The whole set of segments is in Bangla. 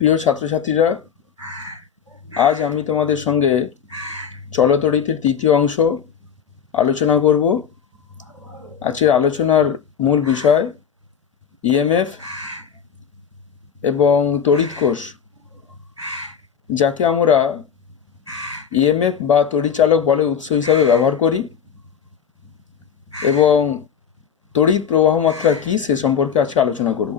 প্রিয় ছাত্রছাত্রীরা, আজ আমি তোমাদের সঙ্গে চলতড়িতের তৃতীয় অংশ আলোচনা করব। আজকের আলোচনার মূল বিষয় ইএমএফ এবং তড়িৎ কোষ, যাকে আমরা ইএমএফ বা তড়িৎচালক বলের উৎস হিসাবে ব্যবহার করি, এবং তড়িৎ প্রবাহ মাত্রা কী সে সম্পর্কে আজকে আলোচনা করব।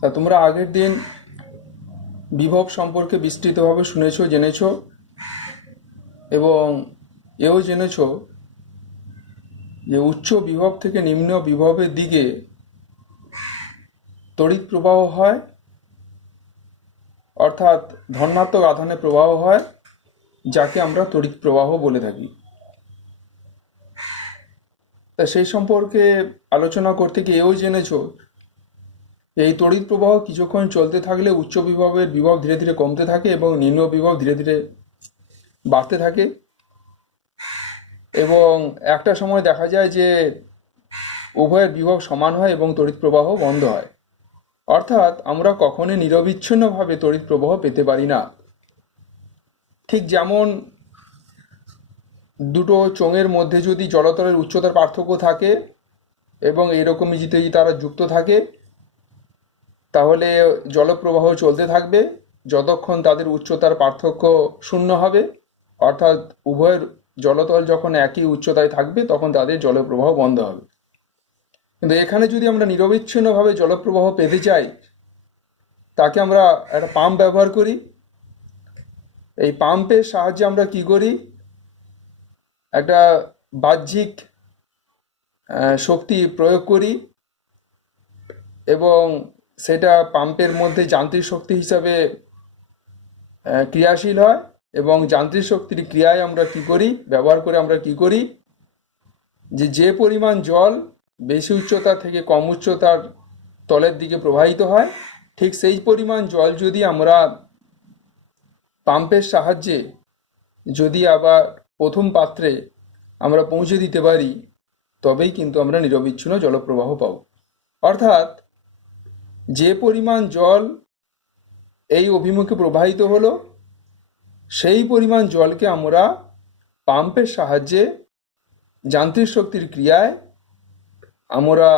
তা তোমরা আগের দিন বিভব সম্পর্কে বিস্তৃতভাবে শুনেছ, জেনেছ, এবং এও জেনেছ যে উচ্চ বিভব থেকে নিম্ন বিভবের দিকে তড়িৎ প্রবাহ হয়, অর্থাৎ ধনাত্মক আধানে প্রবাহ হয়, যাকে আমরা তড়িৎ প্রবাহ বলে থাকি। তা সেই সম্পর্কে আলোচনা করতে গিয়ে এও জেনেছ এই তড়িৎ প্রবাহ কিছুক্ষণ চলতে থাকলে উচ্চ বিভবের বিভব ধীরে ধীরে কমতে থাকে এবং নিম্ন বিভব ধীরে ধীরে বাড়তে থাকে, এবং একটা সময় দেখা যায় যে উভয়ের বিভব সমান হয় এবং তড়িৎ প্রবাহ বন্ধ হয়। অর্থাৎ আমরা কখনোই নিরবিচ্ছিন্নভাবে তড়িৎ প্রবাহ পেতে পারি না। ঠিক যেমন দুটো চোঙের মধ্যে যদি জলতলের উচ্চতার পার্থক্য থাকে এবং এইরকমই যদি তারা যুক্ত থাকে, তাহলে জলপ্রবাহ চলতে থাকবে যতক্ষণ তাদের উচ্চতার পার্থক্য শূন্য হবে, অর্থাৎ উভয়ের জলতল যখন একই উচ্চতায় থাকবে তখন তাদের জলপ্রবাহ বন্ধ হবে। কিন্তু এখানে যদি আমরা নিরবিচ্ছিন্নভাবে জলপ্রবাহ পেতে চাই, তাকে আমরা একটা পাম্প ব্যবহার করি। এই পাম্পের সাহায্যে আমরা কি করি, একটা বাহ্যিক শক্তি প্রয়োগ করি এবং সেটা পাম্পের মধ্যে যান্ত্রিক শক্তি হিসাবে ক্রিয়াশীল হয়, এবং যান্ত্রিক শক্তির ক্রিয়ায় আমরা কি করি, ব্যবহার করে আমরা কি করি, যে পরিমাণ জল বেশি উচ্চতা থেকে কম উচ্চতার তলের দিকে প্রবাহিত হয়, ঠিক সেই পরিমাণ জল যদি আমরা পাম্পের সাহায্যে যদি আবার প্রথম পাত্রে আমরা পৌঁছে দিতে পারি, তবেই কিন্তু আমরা নিরবিচ্ছিন্ন জলপ্রবাহ পাব। অর্থাৎ যে পরিমাণ জল এই অভিমুখে প্রবাহিত হলো, সেই পরিমাণ জলকে আমরা পাম্পের সাহায্যে যান্ত্রিক শক্তির ক্রিয়ায় আমরা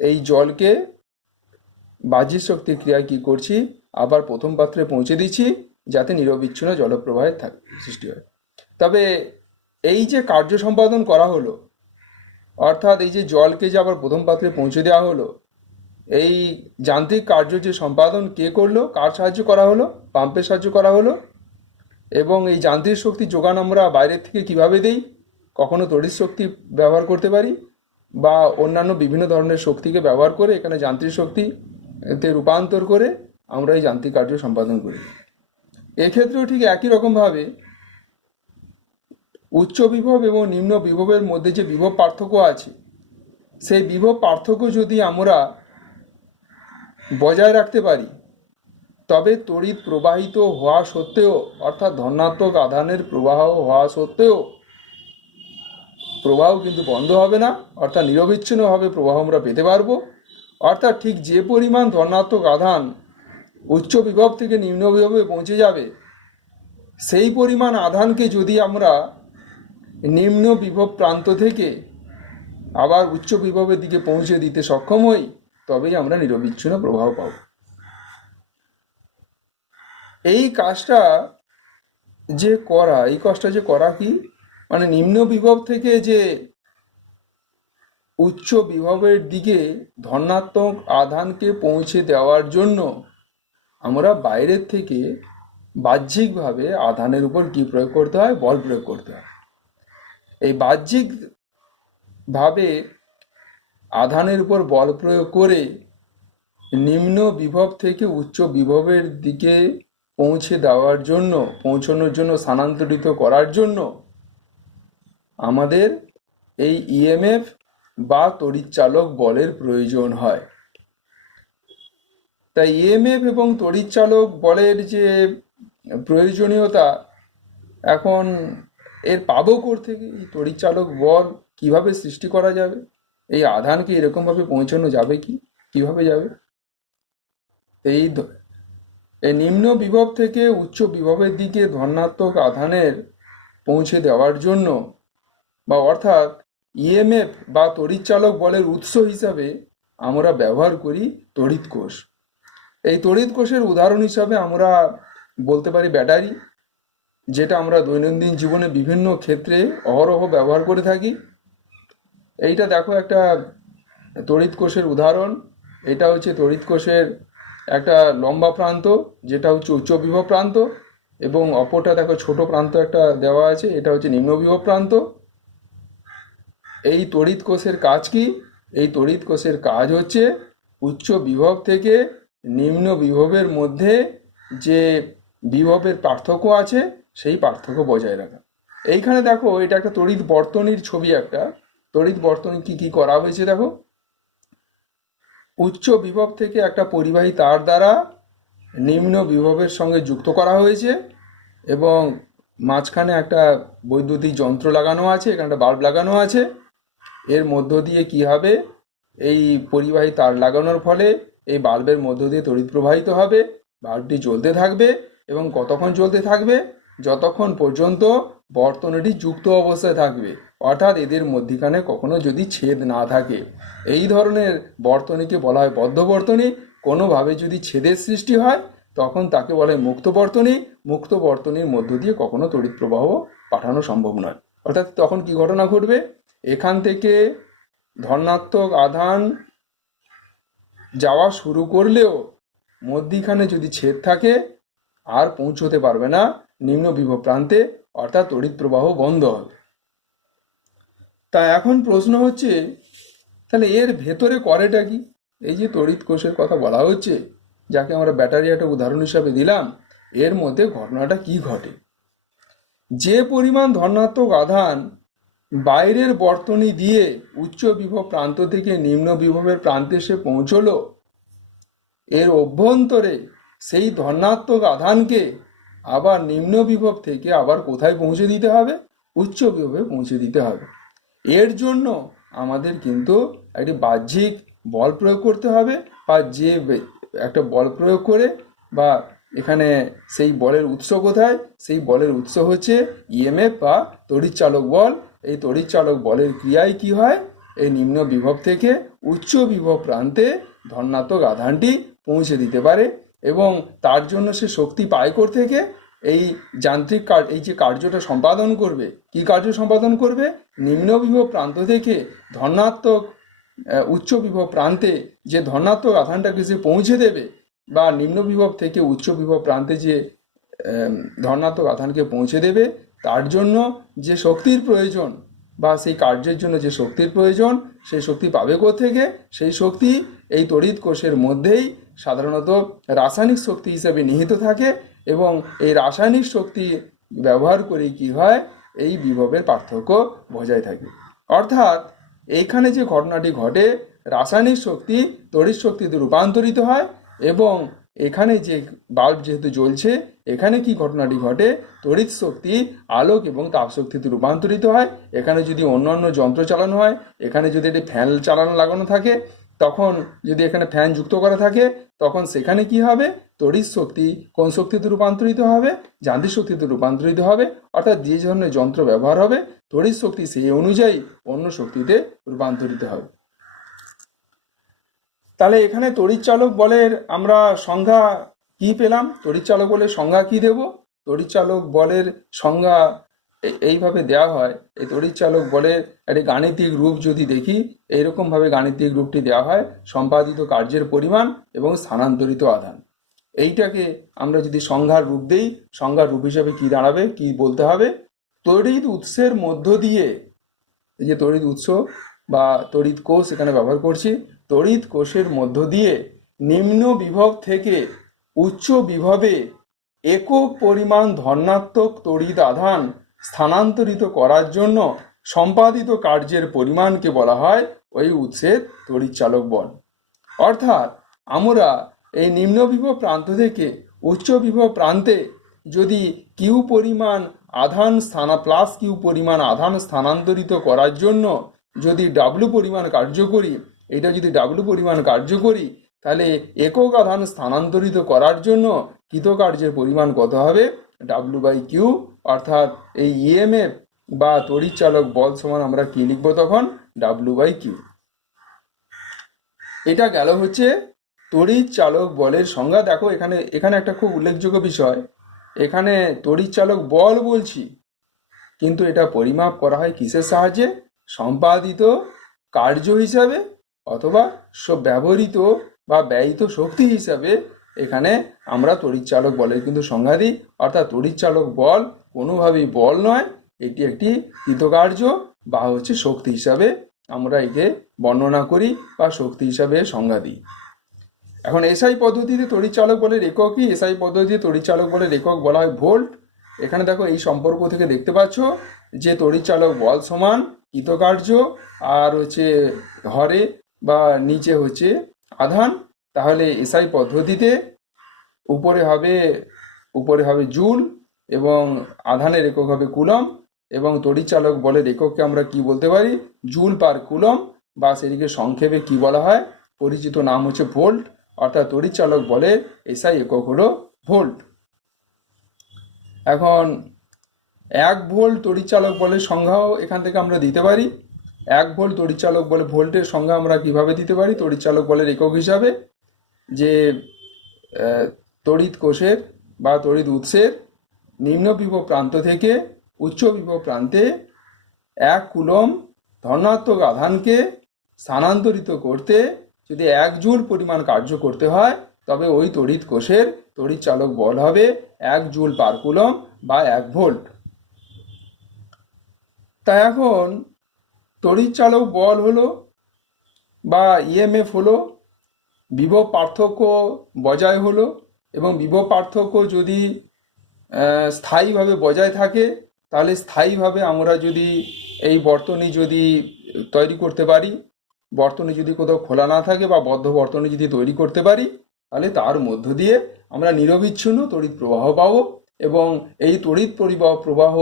এই জলকে বাহ্যিক শক্তির ক্রিয়ায় কি করছি, আবার প্রথম পাত্রে পৌঁছে দিচ্ছি, যাতে নিরবিচ্ছিন্ন জলপ্রবাহের সৃষ্টি হয়। তবে এই যে কার্য সম্পাদন করা হলো, অর্থাৎ এই যে জলকে যে আবার প্রথম পাত্রে পৌঁছে দেওয়া হলো, এই যান্ত্রিক কার্য যে সম্পাদন কে করলো, কার সাহায্য করা হলো, পাম্পের সাহায্য করা হলো। এবং এই যান্ত্রিক শক্তি যোগান আমরা বাইরের থেকে কিভাবে দেই, কখনো তড়িৎ শক্তি ব্যবহার করতে পারি বা অন্যান্য বিভিন্ন ধরনের শক্তিকে ব্যবহার করে এখানে যান্ত্রিক শক্তিতে রূপান্তর করে আমরা এই যান্ত্রিক কার্য সম্পাদন করি। এক্ষেত্রেও ঠিক একই রকমভাবে উচ্চ বিভব এবং নিম্ন বিভবের মধ্যে যে বিভব পার্থক্য আছে, সেই বিভব পার্থক্য যদি আমরা বজায় রাখতে পারি, তবে তড়িৎ প্রবাহিত হওয়া সত্ত্বেও, অর্থাৎ ধনাত্মক আধানের প্রবাহ হওয়া সত্ত্বেও প্রবাহ কিন্তু বন্ধ হবে না, অর্থাৎ নিরবিচ্ছিন্নভাবে প্রবাহ আমরা পেতে পারবো। অর্থাৎ ঠিক যে পরিমাণ ধনাত্মক আধান উচ্চ বিভব থেকে নিম্ন বিভবে পৌঁছে যাবে, সেই পরিমাণ আধানকে যদি আমরা নিম্ন বিভব প্রান্ত থেকে আবার উচ্চ বিভবের দিকে পৌঁছে দিতে সক্ষম হই, তবেই আমরা নিরবিচ্ছিন্ন প্রবাহ পাব। এই কাজটা যে করা কি, মানে নিম্ন বিভব থেকে যে উচ্চ বিভবের দিকে ধনাত্মক আধানকে পৌঁছে দেওয়ার জন্য আমরা বাইরের থেকে বাহ্যিকভাবে আধানের উপর কি প্রয়োগ করতে হয়, বল প্রয়োগ করতে হয়। এই বাহ্যিকভাবে আধানের উপর বল প্রয়োগ করে নিম্ন বিভব থেকে উচ্চ বিভবের দিকে পৌঁছানোর জন্য স্থানান্তরিত করার জন্য আমাদের এই ইএমএফ বা তড়িৎচালক বলের প্রয়োজন হয়। তাই ইএমএফ এবং তড়িৎচালক বলের যে প্রয়োজনীয়তা, এখন এর পাবো থেকে এই তড়িৎচালক বল কিভাবে সৃষ্টি করা যাবে, এই আধানকে এরকমভাবে পৌঁছানো যাবে কিভাবে যাবে, এই এই নিম্ন বিভব থেকে উচ্চ বিভবের দিকে ধনাত্মক আধানের পৌঁছে দেওয়ার জন্য বা অর্থাৎ ইএমএফ বা তড়িৎচালক বলের উৎস হিসাবে আমরা ব্যবহার করি তড়িৎ কোষ। এই তড়িৎ কোষের উদাহরণ হিসাবে আমরা বলতে পারি ব্যাটারি, যেটা আমরা দৈনন্দিন জীবনে বিভিন্ন ক্ষেত্রে অহরহ ব্যবহার করে থাকি। এইটা দেখো একটা তড়িৎ কোষের উদাহরণ। এটা হচ্ছে তড়িৎ কোষের একটা লম্বা প্রান্ত, যেটা হচ্ছে উচ্চ বিভব প্রান্ত, এবং অপরটা দেখো ছোট প্রান্ত একটা দেওয়া আছে, এটা হচ্ছে নিম্ন বিভব প্রান্ত। এই তড়িৎ কোষের কাজ কি? এই তড়িৎ কোষের কাজ হচ্ছে উচ্চ বিভব থেকে নিম্ন বিভবের মধ্যে যে বিভবের পার্থক্য আছে সেই পার্থক্য বজায় রাখা। এইখানে দেখো এটা একটা তড়িৎ বর্তনীর ছবি। একটা তড়িৎ বর্তনী কি কি করা হয়েছে দেখো। উচ্চ বিভব থেকে একটা পরিবাহী তার দ্বারা নিম্ন বিভবের সঙ্গে যুক্ত করা হয়েছে এবং মাঝখানে একটা বৈদ্যুতিক যন্ত্র লাগানো আছে, এখানে একটা বাল্ব লাগানো আছে। এর মধ্য দিয়ে কি হবে, এই পরিবাহী তার লাগানোর ফলে এই বাল্বের মধ্য দিয়ে তড়িৎ প্রবাহিত হবে, বাল্বটি জ্বলতে থাকবে এবং কতক্ষণ জ্বলতে থাকবে? যতক্ষণ পর্যন্ত বর্তনীটি যুক্ত অবস্থায় থাকবে, অর্থাৎ এদের মধ্যিখানে কখনো যদি ছেদ না থাকে। এই ধরনের বর্তনীকে বলা হয় বদ্ধ বর্তনী। কোনোভাবে যদি ছেদের সৃষ্টি হয় তখন তাকে বলা হয় মুক্ত বর্তনী। মুক্ত বর্তনীর মধ্য দিয়ে কখনো তড়িৎ প্রবাহ পাঠানো সম্ভব নয়। অর্থাৎ তখন কি ঘটনা ঘটবে? এখান থেকে ধনাত্মক আধান যাওয়া শুরু করলেও মধ্যিখানে যদি ছেদ থাকে আর পৌঁছতে পারবে না নিম্ন বিভব প্রান্তে, অর্থাৎ তড়িৎ প্রবাহ বন্ধ হবে। তা এখন প্রশ্ন হচ্ছে, তাহলে এর ভেতরে করেটা কি? এই যে তড়িৎ কোষের কথা বলা হচ্ছে, যাকে আমরা ব্যাটারি একটা উদাহরণ হিসাবে দিলাম, এর মধ্যে ঘটনাটা কি ঘটে? যে পরিমাণ ধনাত্মক আধান বাইরের বর্তনী দিয়ে উচ্চ বিভব প্রান্ত থেকে নিম্ন বিভবের প্রান্তে এসে পৌঁছলো, এর অভ্যন্তরে সেই ধনাত্মক আধানকে আবার নিম্ন বিভব থেকে আবার কোথায় পৌঁছে দিতে হবে? উচ্চ বিভবে পৌঁছে দিতে হবে। এর জন্য আমাদের কিন্তু একটি বাহ্যিক বল প্রয়োগ করতে হবে, বা যে একটা বল প্রয়োগ করে, বা এখানে সেই বলের উৎস কোথায়? সেই বলের উৎস হচ্ছে ইএমএফ বা তড়িৎচালক বল। এই তড়িৎচালক বলের ক্রিয়ায় কি হয়? এই নিম্ন বিভব থেকে উচ্চ বিভব প্রান্তে ধনাত্মক আধানটি পৌঁছে দিতে পারে, এবং তার জন্য সে শক্তি পায় কোথা থেকে? এই যান্ত্রিক এই যে কার্যটা সম্পাদন করবে, কি কার্য সম্পাদন করবে? নিম্ন বিভব প্রান্ত থেকে ধনাত্মক উচ্চ বিভব প্রান্তে যে ধনাত্মক আধানটাকে সে পৌঁছে দেবে, বা নিম্ন বিভব থেকে উচ্চ বিভব প্রান্তে যে ধনাত্মক আধানকে পৌঁছে দেবে, তার জন্য যে শক্তির প্রয়োজন বা সেই কার্যের জন্য যে শক্তির প্রয়োজন, সেই শক্তি পাবে কোথা থেকে? সেই শক্তি এই তড়িৎ কোষের মধ্যেই সাধারণত রাসায়নিক শক্তি হিসেবে নিহিত থাকে, এবং এই রাসায়নিক শক্তি ব্যবহার করে কি হয়? এই বিভবের পার্থক্য বজায় থাকে। অর্থাৎ এইখানে যে ঘটনাটি ঘটে, রাসায়নিক শক্তি তড়িৎ শক্তিতে রূপান্তরিত হয়, এবং এখানে যে বাল্ব যেহেতু জ্বলছে, এখানে কি ঘটনাটি ঘটে? তড়িৎ শক্তি আলোক এবং তাপ শক্তিতে রূপান্তরিত হয়। এখানে যদি অন্যান্য যন্ত্র চালানো হয়, এখানে যদি একটি ফ্যান চালানো লাগানো থাকে, তখন যদি এখানে ফ্যান যুক্ত করা থাকে, তখন সেখানে কি হবে? তড়িৎ শক্তি কোন শক্তিতে রূপান্তরিত হবে? যান্ত্রিক শক্তিতে রূপান্তরিত হবে। অর্থাৎ যে ধরনের যন্ত্র ব্যবহার হবে, তড়িৎ শক্তি সেই অনুযায়ী অন্য শক্তিতে রূপান্তরিত হবে। তাহলে এখানে তড়িৎচালক বলের আমরা সংজ্ঞা কি পেলাম? তড়িৎচালক বলের সংজ্ঞা কি দেব? তড়িৎচালক বলের সংজ্ঞা এইভাবে দেওয়া হয়। এই তড়িৎচালক বলের একটি গাণিতিক রূপ যদি দেখি, এইরকমভাবে গাণিতিক রূপটি দেওয়া হয়: সম্পাদিত কার্যের পরিমাণ এবং স্থানান্তরিত আধান। এইটাকে আমরা যদি সংজ্ঞার রূপ দেই, সংজ্ঞার রূপ হিসাবে কি দাঁড়াবে, কি বলতে হবে? তড়িৎ উৎসের মধ্য দিয়ে, এই যে তড়িৎ উৎস বা তড়িৎ কোষ এখানে ব্যবহার করছি, তড়িৎ কোষের মধ্য দিয়ে নিম্ন বিভব থেকে উচ্চ বিভবে একক পরিমাণ ধনাত্মক তড়িৎ আধান স্থানান্তরিত করার জন্য সম্পাদিত কার্যের পরিমাণকে বলা হয় ওই উৎসের তড়িৎচালক বল। অর্থাৎ আমরা এই নিম্ন বিভব প্রান্ত থেকে উচ্চ বিভব প্রান্তে যদি কিউ পরিমাণ আধান প্লাস কিউ পরিমাণ আধান স্থানান্তরিত করার জন্য যদি ডাব্লু পরিমাণ কার্য করি, এটা যদি ডাব্লু পরিমাণ কার্য করি, তাহলে একক আধান স্থানান্তরিত করার জন্য কৃতকার্যের পরিমাণ কত হবে? W/Q, অর্থাৎ এই ইএমএফ বা তড়িৎচালক বল সমান আমরা কি লিখবো তখন? W/Q। এটা গেল হচ্ছে তড়িৎচালক বলের সংজ্ঞা। দেখো এখানে এখানে একটা খুব উল্লেখযোগ্য বিষয়, এখানে তড়িৎচালক বল বলছি, কিন্তু এটা পরিমাপ করা হয় কিসের সাহায্যে? সম্পাদিত কার্য হিসাবে অথবা ব্যবহৃত বা ব্যয়িত শক্তি হিসাবে এখানে আমরা তড়িৎচালক বলের কিন্তু সংজ্ঞা দিই। অর্থাৎ তড়িৎচালক বল কোনোভাবেই বল নয়, এটি একটি কৃতকার্য বা হচ্ছে শক্তি হিসাবে আমরা একে বর্ণনা করি বা শক্তি হিসাবে সংজ্ঞা দিই। এখন এসআই পদ্ধতিতে তড়িৎচালক বলের একক কি? এসআই পদ্ধতিতে তড়িৎচালক বলের একক বলা হয় ভোল্ট। এখানে দেখো এই সম্পর্ক থেকে দেখতে পাচ্ছ যে তড়িৎচালক বল সমান কৃতকার্য আর হচ্ছে হরে বা নিচে হচ্ছে আধান। তাহলে এসআই পদ্ধতিতে উপরে হবে জুল এবং আধানের একক হবে কুলম, এবং তড়িৎচালক বলের একককে আমরা কি বলতে পারি? জুল পার কুলম, বা সেটিকে সংক্ষেপে কি বলা হয়? পরিচিত নাম হচ্ছে ভোল্ট। অর্থাৎ তড়িৎচালক বলের এসআই একক হলো ভোল্ট। এখন 1 ভোল্ট তড়িৎচালক বলের সংজ্ঞাও এখান থেকে আমরা দিতে পারি। 1 ভোল্ট তড়িৎচালক বলে ভোল্টের সংজ্ঞা আমরা কিভাবে দিতে পারি তড়িৎচালক বলের একক হিসাবে? যে তড়িৎ কোষের বা তড়িৎ উৎসের নিম্ন বিভব প্রান্ত থেকে উচ্চ বিভব প্রান্তে 1 কুলম ধনাত্মক আধানকে স্থানান্তরিত করতে যদি 1 জুল পরিমাণ কার্য করতে হয়, তবে ওই তড়িৎ কোষের তড়িৎচালক বল হবে 1 জুল পার কুলম বা 1 ভোল্ট। তা এখন তড়িৎচালক বল হলো বা ইএমএফ হলো বিভব পার্থক্য বজায় হলো, এবং বিভব পার্থক্য যদি স্থায়ীভাবে বজায় থাকে, তাহলে স্থায়ীভাবে আমরা যদি এই বর্তনী যদি তৈরি করতে পারি, বর্তনী যদি কোথাও খোলা না থাকে বা বদ্ধ বর্তনী যদি তৈরি করতে পারি, তাহলে তার মধ্য দিয়ে আমরা নিরবিচ্ছিন্ন তড়িৎ প্রবাহ পাবো। এবং এই তড়িৎ প্রবাহ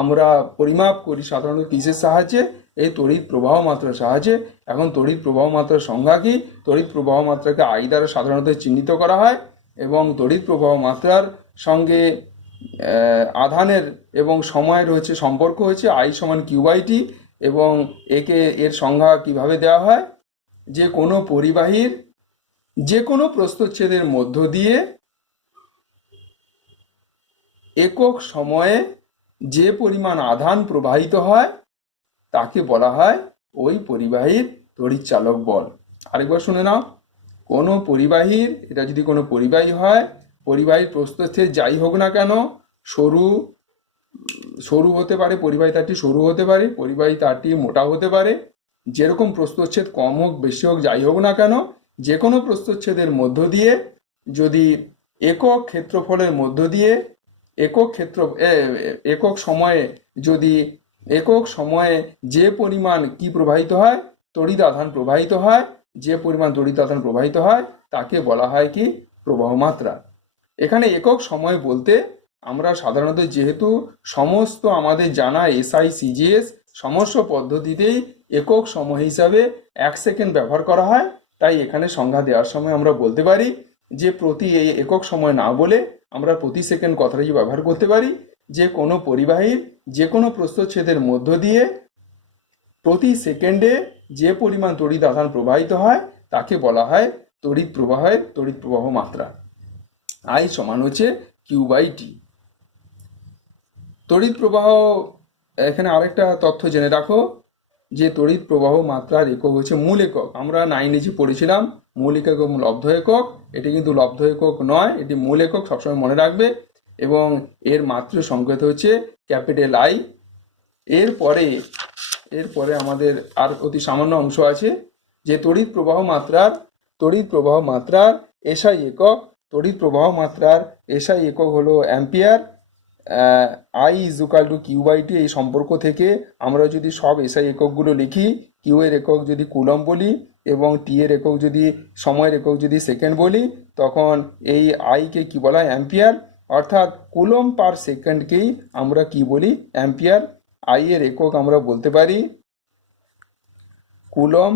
আমরা পরিমাপ করি সাধারণত কিসের সাহায্যে? এই তড়িৎ প্রবাহ মাত্রার সাহায্যে। এখন তড়িৎ প্রবাহ মাত্রার সংজ্ঞা কি? তড়িৎ প্রবাহ মাত্রাকে আই দ্বারা সাধারণত চিহ্নিত করা হয়, এবং তড়িৎ প্রবাহ মাত্রার সঙ্গে আধানের এবং সময়ের হচ্ছে সম্পর্ক হচ্ছে আই সমান কিউ/টি। এবং এর সংজ্ঞা কিভাবে দেওয়া হয়? যে কোনো পরিবাহীর যে কোনো প্রস্থচ্ছেদের মধ্য দিয়ে একক সময়ে যে পরিমাণ আধান প্রবাহিত হয় তাকে বলা হয় ওই পরিবাহীর তড়িৎচালক বল। আরেকবার শুনে নাও, কোনো পরিবাহীর, এটা যদি কোনো পরিবাহী হয়, পরিবাহীর প্রস্থচ্ছেদ যাই হোক না কেন, সরু হতে পারে, পরিবাহী তারটি সরু হতে পারে, পরিবাহী তারটি মোটা হতে পারে, যেরকম প্রস্থচ্ছেদ কম হোক বেশি হোক যাই হোক না কেন, যে কোনো প্রস্থচ্ছেদের মধ্য দিয়ে যদি একক ক্ষেত্রফলের মধ্য দিয়ে একক সময়ে যে পরিমাণ কি প্রবাহিত হয়? তড়িৎ আধান প্রবাহিত হয়। যে পরিমাণ তড়িৎ আধান প্রবাহিত হয় তাকে বলা হয় কি? প্রবাহ মাত্রা। এখানে একক সময় বলতে আমরা সাধারণত যেহেতু সমস্ত আমাদের জানা এসআই সিজিএস সমস্ত পদ্ধতিতেই একক সময় হিসাবে 1 সেকেন্ড ব্যবহার করা হয়, তাই এখানে সংজ্ঞা দেওয়ার সময় আমরা বলতে পারি যে প্রতি একক সময় না বলে আমরা প্রতি সেকেন্ড কথাটি ব্যবহার করতে পারি। যে কোনো পরিবাহীর যে কোনো প্রস্থচ্ছেদের মধ্য দিয়ে প্রতি সেকেন্ডে যে পরিমাণ তড়িৎ আধান প্রবাহিত হয় তাকে বলা হয় তড়িৎ প্রবাহ মাত্রা। আই সমান হচ্ছে কিউ/টি। তড়িৎ প্রবাহ, এখানে আরেকটা তথ্য জেনে রাখো যে তড়িৎ প্রবাহ মাত্রার একক হচ্ছে মূল একক। আমরা 9 পড়েছিলাম মূল একক এবং লব্ধ একক। এটি কিন্তু লব্ধ একক নয়, এটি মূল একক, সবসময় মনে রাখবে। এবং এর মাত্র সংকেত হচ্ছে ক্যাপিটাল আই। এরপরে আমাদের আর অতি সামান্য অংশ আছে যে তড়িৎ প্রবাহ মাত্রার এসআই একক। তড়িৎ প্রবাহ মাত্রার এসআই একক হলো অ্যাম্পিয়ার। আই ইজুকাল টু কিউ/টি। এই সম্পর্ক থেকে আমরা যদি সব এসআই এককগুলো লিখি, কিউ এর একক যদি কুলম বলি এবং টি এর একক যদি সময়ের একক যদি সেকেন্ড বলি, তখন এই আইকে কি বলা হয়? অ্যাম্পিয়ার। অর্থাৎ কুলম পার সেকেন্ডকেই আমরা কি বলি? অ্যাম্পিয়ার। আই এর একক আমরা বলতে পারি কুলম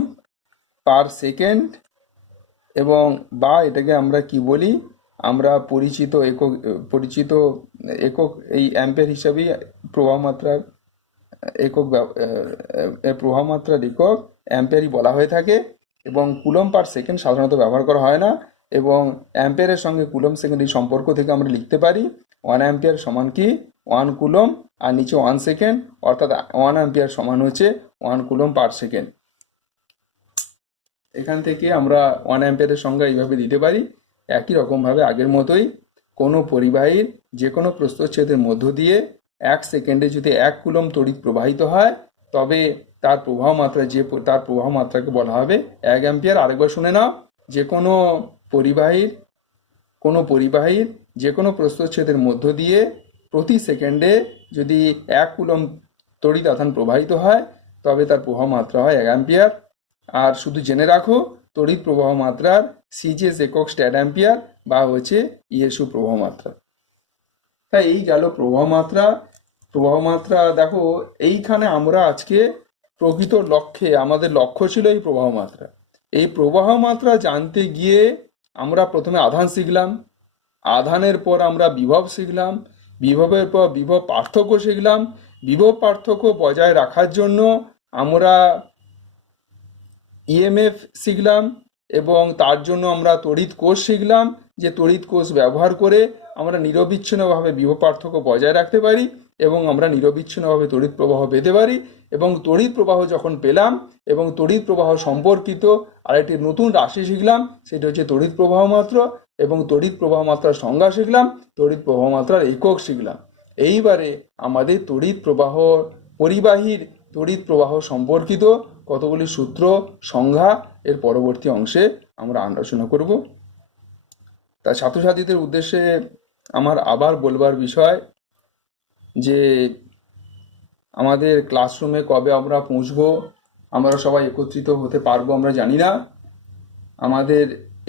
পার সেকেন্ড, এবং বা এটাকে আমরা কি বলি, আমরা একক এই অ্যাম্পিয়ার হিসাবেই প্রবাহ মাত্রার প্রবাহ মাত্রার একক অ্যাম্পিয়ারই বলা হয়ে থাকে। এবং কুলম পার সেকেন্ড সাধারণত ব্যবহার করা হয় না। এবং অ্যাম্পিয়ারের সঙ্গে কুলম সেকেন্ড এই সম্পর্ক থেকে আমরা লিখতে পারি 1 অ্যাম্পিয়ার সমান কি 1 কুলম, আর নিচে 1 সেকেন্ড, অর্থাৎ 1 অ্যাম্পিয়ার সমান হচ্ছে 1 কুলম পার সেকেন্ড। এখান থেকে আমরা 1 অ্যাম্পিয়ারের সংজ্ঞা এইভাবে দিতে পারি। একই রকমভাবে আগের মতোই কোনো পরিবাহীর যে কোনো প্রস্থচ্ছেদের মধ্য দিয়ে 1 সেকেন্ডে যদি 1 কুলম তড়িৎ প্রবাহিত হয়, তবে তার প্রবাহ মাত্রাকে বলা হবে 1 অ্যাম্পিয়ার। আরেকবার শুনে নাও, যে কোনো পরিবাহীর যে কোনো প্রস্থচ্ছেদের মধ্য দিয়ে প্রতি সেকেন্ডে যদি 1 কুলম তড়িৎ আধান প্রবাহিত হয়, তবে তার প্রবাহ মাত্রা হয় 1 অ্যাম্পিয়ার। আর শুধু জেনে রাখো, তড়িৎ প্রবাহ মাত্রার সিজিএস একক স্ট্যাড অ্যাম্পিয়ার বা হচ্ছে ইএসইউ প্রবাহ মাত্রা। তাই এই গেল প্রবাহ মাত্রা। দেখো, এইখানে আমরা আজকে প্রকৃত আমাদের লক্ষ্য ছিল এই প্রবাহ মাত্রা। এই প্রবাহ মাত্রা জানতে গিয়ে আমরা প্রথমে আধান শিখলাম, আধানের পর আমরা বিভব শিখলাম, বিভবের পর বিভব পার্থক্য শিখলাম। বিভব পার্থক্য বজায় রাখার জন্য আমরা ইএমএফ শিখলাম, এবং তার জন্য আমরা তড়িৎ কোষ শিখলাম, যে তড়িৎ কোষ ব্যবহার করে আমরা নিরবিচ্ছিন্নভাবে বিভব পার্থক্য বজায় রাখতে পারি এবং আমরা নিরবিচ্ছিন্নভাবে তড়িৎ প্রবাহ পেতে পারি। এবং তড়িৎ প্রবাহ যখন পেলাম এবং তড়িৎ প্রবাহ সম্পর্কিত আরেকটি নতুন রাশি শিখলাম, সেটা হচ্ছে তড়িৎ প্রবাহ মাত্রা। এবং তড়িৎ প্রবাহ মাত্রার সংজ্ঞা শিখলাম, তড়িৎ প্রবাহ মাত্রার একক শিখলাম। এইবারে আমাদের পরিবাহীর তড়িৎ প্রবাহ সম্পর্কিত কতগুলি সূত্র সংজ্ঞা এর পরবর্তী অংশে আমরা আলোচনা করব। তা ছাত্রছাত্রীদের উদ্দেশ্যে আমার আবার বলবার বিষয় যে আমাদের ক্লাসরুমে কবে আমরা পৌঁছবো, আমরা সবাই একত্রিত হতে পারবো আমরা জানি না। আমাদের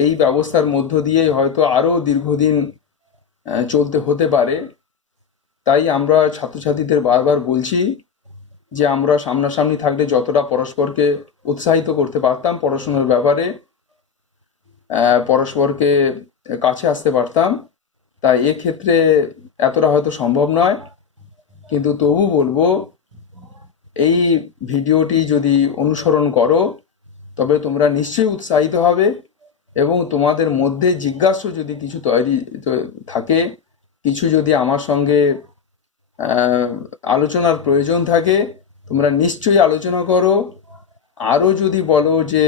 এই ব্যবস্থার মধ্য দিয়ে হয়তো আরও দীর্ঘদিন চলতে হতে পারে। তাই আমরা ছাত্রছাত্রীদের বারবার বলছি যে আমরা সামনাসামনি থাকলে যতটা পরস্পরকে উৎসাহিত করতে পারতাম পড়াশোনার ব্যাপারে, পরস্পরকে কাছে আসতে পারতাম, তাই এক্ষেত্রে এতটা হয়তো সম্ভব নয়। কিন্তু তবু বলবো, এই ভিডিওটি যদি অনুসরণ করো তবে তোমরা নিশ্চয়ই উৎসাহিত হবে। এবং তোমাদের মধ্যে জিজ্ঞাসা যদি কিছু থাকে, কিছু যদি আমার সঙ্গে আলোচনার প্রয়োজন থাকে, তোমরা নিশ্চয়ই আলোচনা করো। আরও যদি বলো যে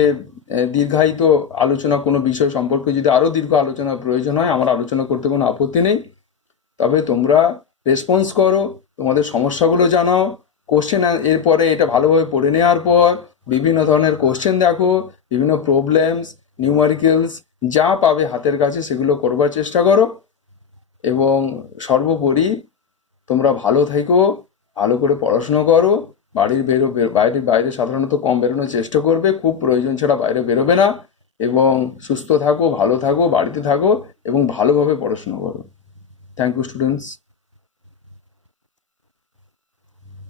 দীর্ঘায়িত আলোচনা কোনো বিষয় সম্পর্কে যদি আরও দীর্ঘ আলোচনার প্রয়োজন হয়, আমার আলোচনা করতে কোনো আপত্তি নেই। তবে তোমরা রেসপন্স করো, তোমাদের সমস্যাগুলো জানাও। কোশ্চেন এরপরে এটা ভালোভাবে পড়ে নেওয়ার পর বিভিন্ন ধরনের কোশ্চেন দেখো, বিভিন্ন প্রবলেমস, নিউমারিক্যালস যা পাবে হাতের কাছে সেগুলো করবার চেষ্টা করো। এবং সর্বোপরি তোমরা ভালো থেকো, ভালো করে পড়াশুনো করো। বাইরে সাধারণত কম বেরোনোর চেষ্টা করবে, খুব প্রয়োজন ছাড়া বাইরে বেরোবে না। এবং সুস্থ থাকো, ভালো থাকো, বাড়িতে থাকো এবং ভালোভাবে পড়াশুনো করো। Thank you students.